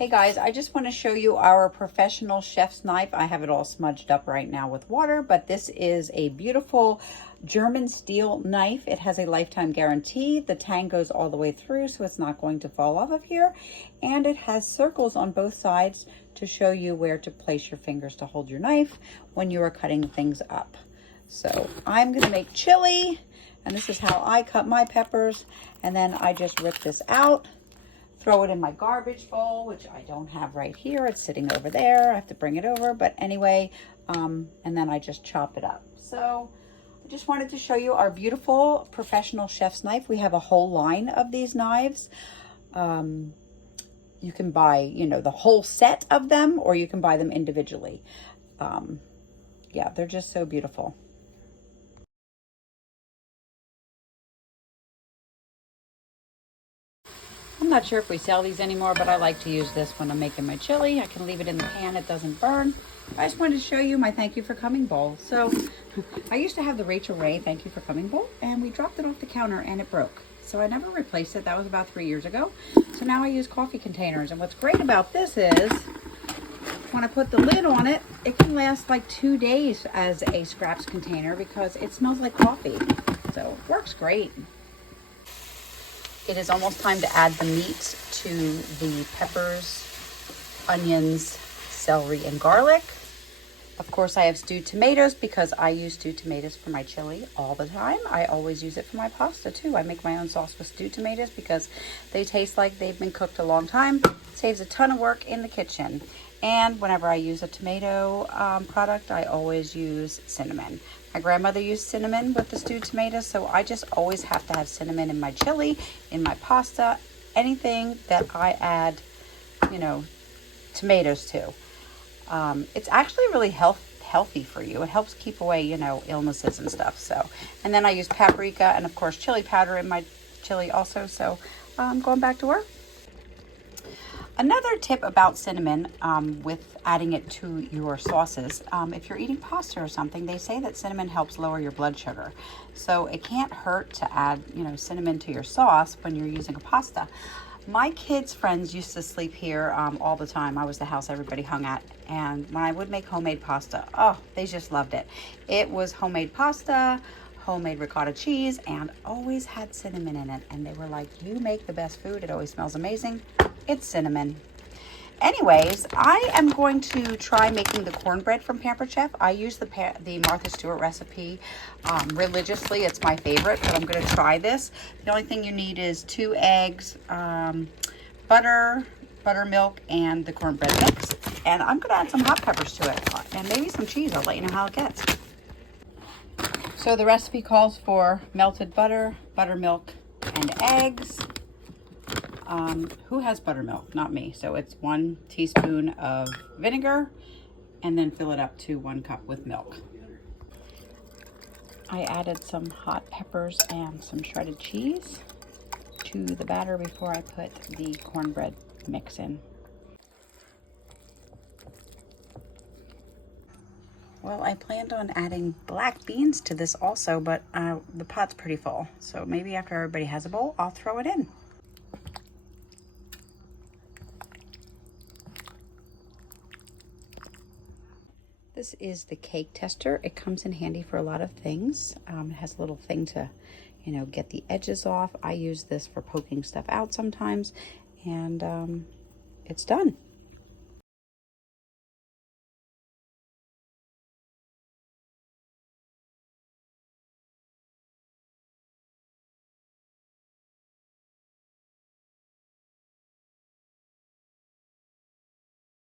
Hey guys, I just want to show you our professional chef's knife. I have it all smudged up right now with water, but this is a beautiful German steel knife. It has a lifetime guarantee. The tang goes all the way through, so it's not going to fall off of here. And it has circles on both sides to show you where to place your fingers to hold your knife when you are cutting things up. So I'm going to make chili, and this is how I cut my peppers. And then I just rip this out. Throw it in my garbage bowl, which I don't have right here. It's sitting over there. I have to bring it over. But anyway, and then I just chop it up. So I just wanted to show you our beautiful professional chef's knife. We have a whole line of these knives. You can buy, the whole set of them, or you can buy them individually. Yeah, they're just so beautiful. I'm not sure if we sell these anymore, but I like to use this when I'm making my chili. I can leave it in the pan, it doesn't burn. I just wanted to show you my thank you for coming bowl. So I used to have the Rachel Ray thank you for coming bowl, and we dropped it off the counter and it broke. So I never replaced it. That was about 3 years ago. So now I use coffee containers. And what's great about this is when I put the lid on it, it can last like 2 days as a scraps container because it smells like coffee. So it works great. It is almost time to add the meat to the peppers, onions, celery, and garlic. Of course, I have stewed tomatoes because I use stewed tomatoes for my chili all the time. I always use it for my pasta too. I make my own sauce with stewed tomatoes because they taste like they've been cooked a long time. Saves a ton of work in the kitchen. And whenever I use a tomato product, I always use cinnamon. My grandmother used cinnamon with the stewed tomatoes, so I just always have to have cinnamon in my chili, in my pasta, anything that I add, tomatoes to. It's actually really healthy for you. It helps keep away, illnesses and stuff. So, and then I use paprika and of course chili powder in my chili also. So I'm going back to work. Another tip about cinnamon with adding it to your sauces, if you're eating pasta or something, they say that cinnamon helps lower your blood sugar. So it can't hurt to add, cinnamon to your sauce when you're using a pasta. My kids' friends used to sleep here all the time. I was the house everybody hung at. And when I would make homemade pasta, oh, they just loved it. It was homemade pasta, homemade ricotta cheese, and always had cinnamon in it. And they were like, you make the best food. It always smells amazing. It's cinnamon. Anyways, I am going to try making the cornbread from Pampered Chef. I use the Martha Stewart recipe religiously. It's my favorite, but I'm going to try this. The only thing you need is 2 eggs, butter, buttermilk, and the cornbread mix. And I'm going to add some hot peppers to it and maybe some cheese. I'll let you know how it gets. So the recipe calls for melted butter, buttermilk, and eggs. Who has buttermilk? Not me. So it's 1 teaspoon of vinegar and then fill it up to 1 cup with milk. I added some hot peppers and some shredded cheese to the batter before I put the cornbread mix in. Well, I planned on adding black beans to this also, but the pot's pretty full. So maybe after everybody has a bowl, I'll throw it in. This is the cake tester. It comes in handy for a lot of things. It has a little thing to, get the edges off. I use this for poking stuff out sometimes, and it's done.